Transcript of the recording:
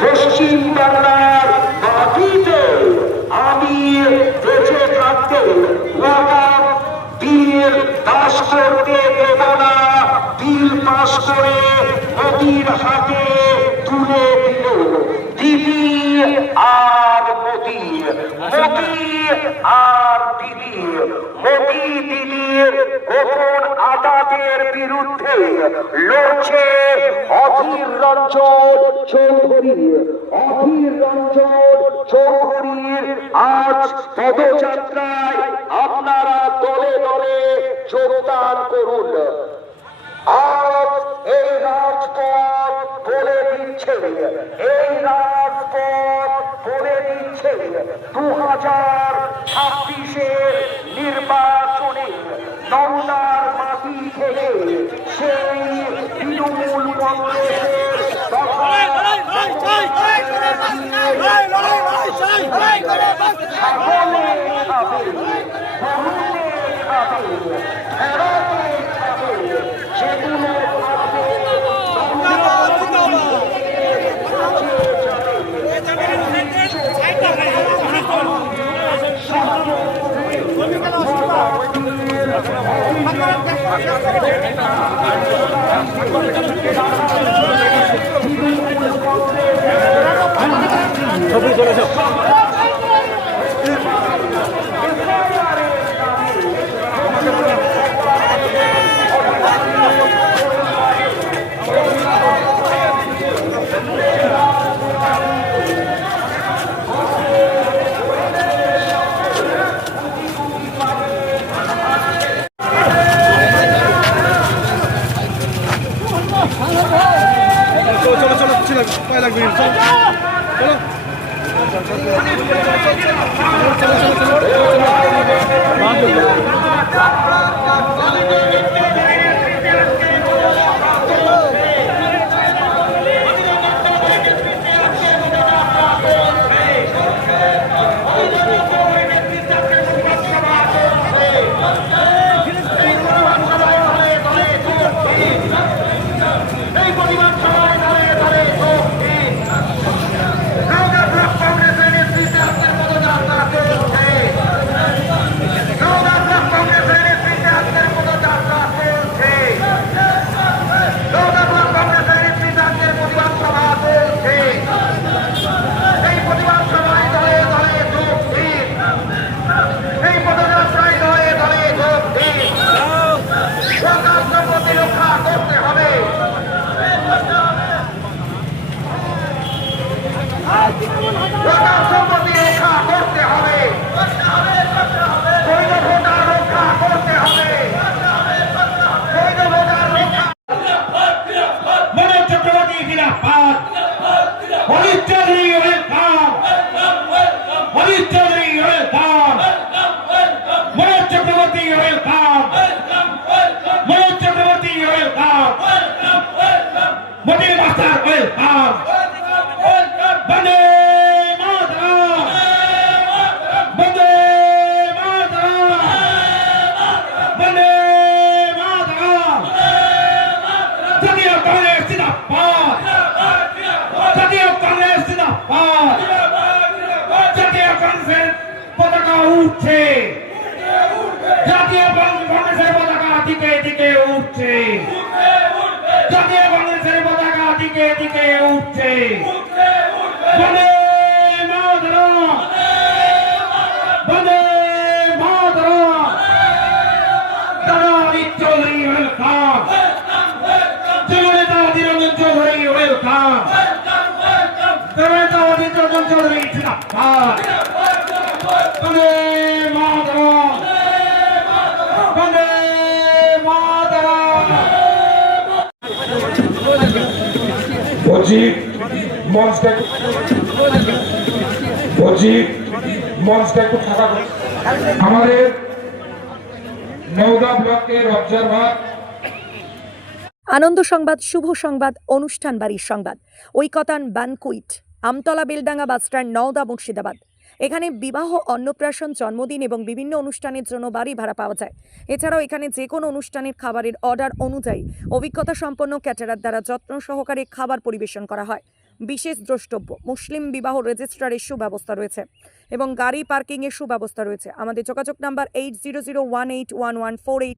পশ্চিম বাংলার মাটিতে আমি বেঁচে থাকতে ওয়াকাফ বিল পাস করতে দেব না। বিল পাস করে মোদির হাতে তুলে দিল দিদি আর মোদি, মোদি আর দিদি। মোদি দিদির গোপন আদাতের বিরুদ্ধে লড়ছে অধীর রঞ্জন চৌধুরী। অধীর রঞ্জন চৌধুরীর আজ পদযাত্রায় আপনারা দলে দলে যোগদান করুন। আজ এই রাজপথ বলে দিচ্ছে, এই রাজপথ বলে দিচ্ছে 2026-এর নির্বাচনে নওদার মাটি থেকে সেই তৃণমূল কংগ্রেসের উঠছে, জাতীয় কংগ্রেসের পতাকা দিকে দিকে উঠছে, জাতীয় কংগ্রেসের পতাকা দিকে দিকে উঠছে। বন্দে মাতরম, বন্দে মাতরম। দাদা অজিত চৌধুরী ওয়েলকাম, জননেতা অধীর রঞ্জন চৌধুরী ওয়েলকাম, জননেতা অধীর রঞ্জন চৌধুরী জিন্দাবাদ। বন্দে মাতরম, বন্দে মাতরম। মঞ্চটা একটু ফাঁকা করুন। আমাদের নওদা ব্লকের অবজারভার আনন্দ সংবাদ, শুভ সংবাদ, অনুষ্ঠান বাড়ির সংবাদ, ঐকতান বানকুইট, আমতলা বেলডাঙ্গা বাসস্ট্যান্ড, নওদা, মুর্শিদাবাদ। এখানে বিবাহ, অন্নপ্রাশন, জন্মদিন এবং বিভিন্ন অনুষ্ঠানের জন্য বাড়ি ভাড়া পাওয়া যায়। এছাড়াও এখানে যে কোনো অনুষ্ঠানের খাবারের অর্ডার অনুযায়ী অভিজ্ঞতা সম্পন্ন ক্যাটারার দ্বারা যত্ন সহকারে খাবার পরিবেশন করা হয়। বিশেষ দ্রষ্টব্য, মুসলিম বিবাহ রেজিস্ট্রারের সুব্যবস্থা রয়েছে এবং গাড়ি পার্কিংয়ের সুব্যবস্থা রয়েছে। আমাদের যোগাযোগ নাম্বার 80018114